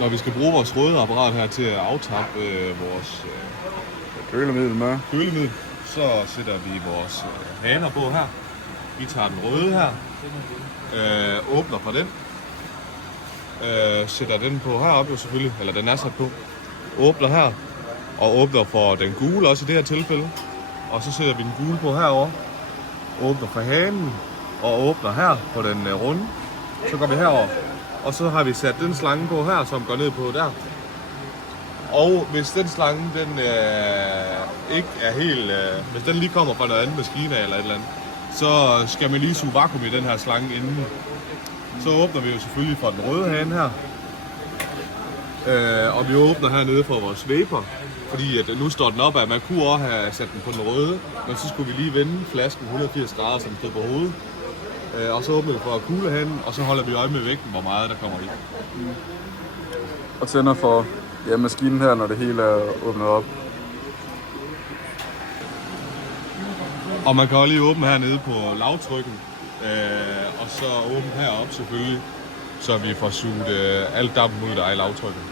når vi skal bruge vores røde apparat her til at aftappe vores Kølemiddel. så sætter vi vores haner på her. Vi tager den røde her, åbner for den, sætter den på heroppe jo selvfølgelig, eller den er sat på. Åbner her, og åbner for den gule også i det her tilfælde. Og så sætter vi den gule på herover. Åbner for hanen, og åbner her på den runde. Så går vi herover, og så har vi sat den slange på her, som går ned på der. Og hvis den slange, den ikke er helt... hvis den lige kommer fra noget andet maskine eller et eller andet, så skal man lige suge vakuum i den her slange inden. Så åbner vi jo selvfølgelig for den røde hane her. Og vi åbner hernede for vores vapor, fordi at nu står den op, at man kunne også have sat den på den røde, men så skulle vi lige vende flasken 180 grader, så den stod på hovedet. Og så åbner vi for kuglehanen, og så holder vi øje med vægten, hvor meget der kommer i. Og tænder for maskinen her, når det hele er åbnet op. Og man kan også lige åbne hernede på lavtrykken, og så åbne heroppe selvfølgelig, så vi får suget alt dampen ud, der er i lavtrykket.